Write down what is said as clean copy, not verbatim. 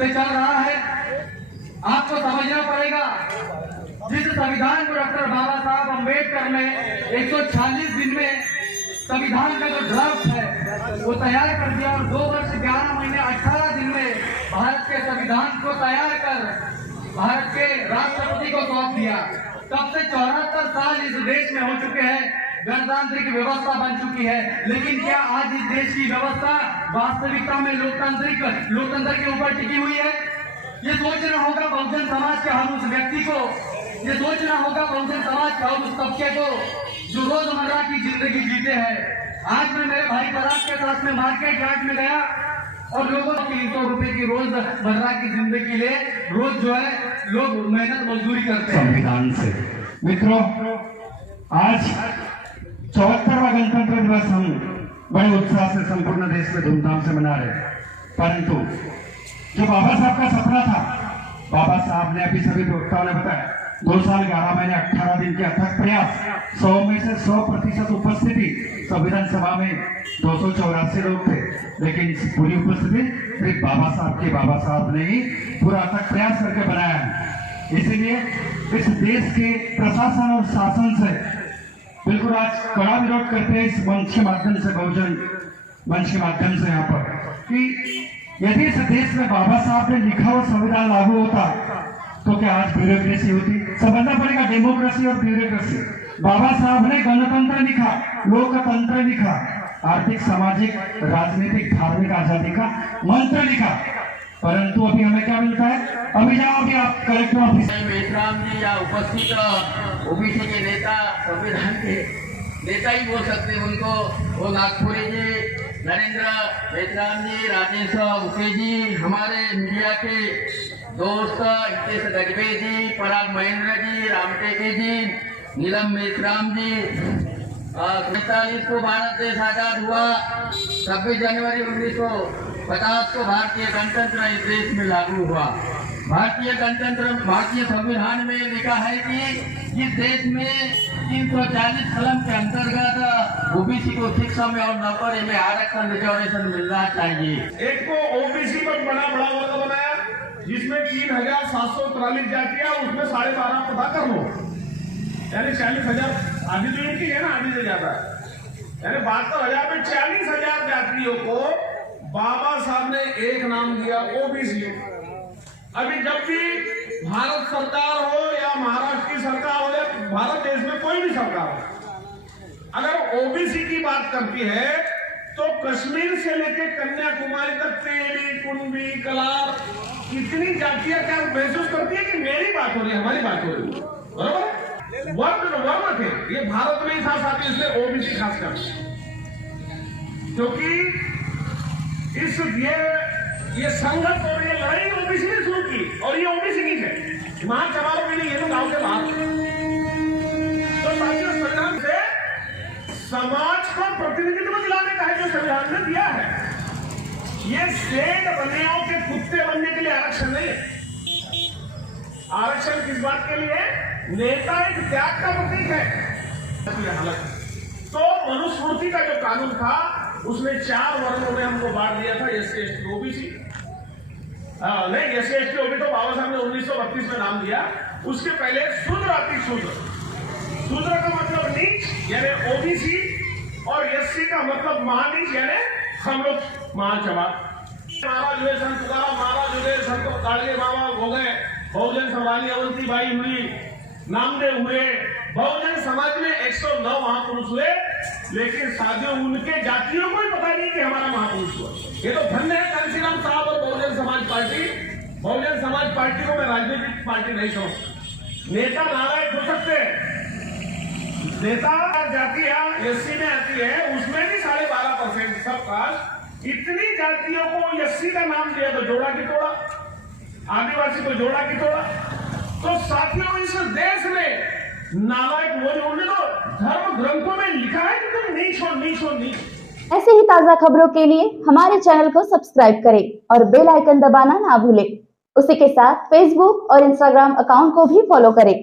से चल रहा है। आपको समझना पड़ेगा, जिस संविधान को डॉक्टर बाबा साहब अम्बेडकर ने 146 दिन में संविधान का जो ड्राफ्ट है वो तैयार कर दिया और 2 वर्ष 11 महीने 18 दिन में भारत के संविधान को तैयार कर भारत के राष्ट्रपति को सौंप दिया। तब से 74 साल इस देश में हो चुके हैं, गणतांत्रिक व्यवस्था बन चुकी है। लेकिन क्या आज इस देश की व्यवस्था वास्तविकता में लोकतंत्र के ऊपर टिकी हुई है? ये सोचना होगा बहुजन समाज के हम उस व्यक्ति को, ये सोचना होगा बहुजन समाज के हम उस तबके को जो रोजमर्रा की जिंदगी जीते हैं। आज मैं मेरे भाई पराग के साथ में मार्केट यार्ड में गया और लोगों को 300 रुपए की रोजमर्रा की जिंदगी ले रोज जो है लोग मेहनत मजदूरी करते हैं। संविधान से मित्रों, आज 74वां गणतंत्र दिवस हम बड़े उत्साह से संपूर्ण देश में धूमधाम से मना रहे हैं। परंतु जो बाबा साहब का सपना था, बाबा साहब ने अभी सभी प्रवक्ताओं ने बताया 2 साल 11 महीने 18 दिन के अथक प्रयास, 100 में से 100% उपस्थिति। संविधान सभा में 284 लोग थे, लेकिन पूरी उपस्थिति सिर्फ बाबा साहब ने ही पूरा अथक प्रयास करके बनाया है। इसीलिए इस देश के प्रशासन और शासन से बिल्कुल आज कड़ा विरोध करते हैं इस मंच के माध्यम से, बहुजन मंच के माध्यम से यहाँ पर, कि यदि इस देश में बाबा साहब ने लिखा हुआ संविधान लागू होता तो क्या आज ब्यूरोक्रेसी होती? समझना पड़ेगा डेमोक्रेसी और ब्यूरोक्रेसी। बाबा साहब ने गणतंत्र लिखा, लोकतंत्र लिखा, आर्थिक, सामाजिक, राजनीतिक, धार्मिक आजादी का मंत्र लिखा, परंतु अभी हमें क्या मिलता है? अभी जाओ, अभी आप कलेक्टर ऑफिस। मेथराम जी या उपस्थित ओबीसी के नेता, संविधान के नेता ही बोल सकते हैं उनको, वो नागपुरी जी, नरेंद्र मेथराम जी, राजेश उके जी, हमारे मीडिया के दोस्त हितेश गजबे जी, पराग महेंद्र जी, रामटेके जी, नीलम मेथराम जी। 45 को भारत देश आजाद हुआ, 26 जनवरी 1950 को भारतीय गणतंत्र इस देश में लागू हुआ। भारतीय संविधान में लिखा है कि इस देश में 340 कलम के अंतर्गत ओबीसी को शिक्षा में और नौकरी में आरक्षण रिजर्वेशन मिलना चाहिए। एक को ओबीसी पर बड़ा वर्ग बनाया जिसमें 3743 जातियां, उसमें 12.5 पता कर लो, यानी 40,000 आधी तो इनकी है ना, आधी से ज्यादा, यानी 72,000 में 40,000 जातियों को बाबा साहब ने एक नाम दिया ओबीसी। अभी जब भी भारत सरकार हो या महाराष्ट्र की सरकार हो या भारत देश में कोई भी सरकार हो, अगर ओबीसी की बात करती है तो कश्मीर से लेकर कन्याकुमारी तक तेली, कुंभी, कलार, कितनी जातियां क्या महसूस करती है कि मेरी बात हो रही है, हमारी बात हो रही है, बरोबर? वर्ग थे ये भारत में ही था, साथ ही इसलिए ओबीसी खासकर, क्योंकि इस ये संघर्ष और ये लड़ाई ओबीसी ने शुरू की और ये ओबीसी की है, वहां चमारों के लिए ये लोग गांव के बाहर। तो साथियों, संविधान से समाज को प्रतिनिधित्व दिलाने का है जो संविधान ने दिया है। ये शेड बनियाओं के कुत्ते बनने के लिए आरक्षण नहीं है। आरक्षण किस बात के लिए? नेता एक त्याग का प्रतीक है। तो मनुस्मृति का जो कानून था उसने 4 वर्गों में हमको बांट दिया था, एससी, एसटी, ओबीसी। नहीं, एससी, एसटी, ओबीसी तो बाबा साहब ने 1932 में नाम दिया। उसके पहले शूद्र अति शूद्र, शूद्र का मतलब नीच यानी ओबीसी, और एससी का मतलब महानीच यानी हम लोग महाचमार। महाराज हुए संत तुकाराम महाराज हुए, संत काड़गे बाबा हो गए, बहुजन समाज अवंती बाई हुई, नामदेव हुए, बहुजन समाज में 109 महापुरुष हुए, लेकिन साथियों उनके जातियों को ही पता नहीं कि हमारा महापुरुष हुआ। ये तो धन्य है कांशीराम साहब और बहुजन समाज पार्टी। बहुजन समाज पार्टी को मैं राजनीतिक पार्टी नहीं समझता। नेता नारायण हो सकते हैं, नेता जातियां एससी में आती है, उसमें भी 12.5% सब कास्ट। इतनी जातियों को एससी का नाम दिया तो जोड़ा की तोड़ा, आदिवासी को जोड़ा की तोड़ा। तो साथियों, इस देश में नालायक वो जो उन्होंने तो धर्म ग्रंथों में लिखा है कि तुम नीच हो, नीच हो, नीच। ऐसे ही ताजा खबरों के लिए हमारे चैनल को सब्सक्राइब करें और बेल आइकन दबाना ना भूलें। उसी के साथ फेसबुक और इंस्टाग्राम अकाउंट को भी फॉलो करें।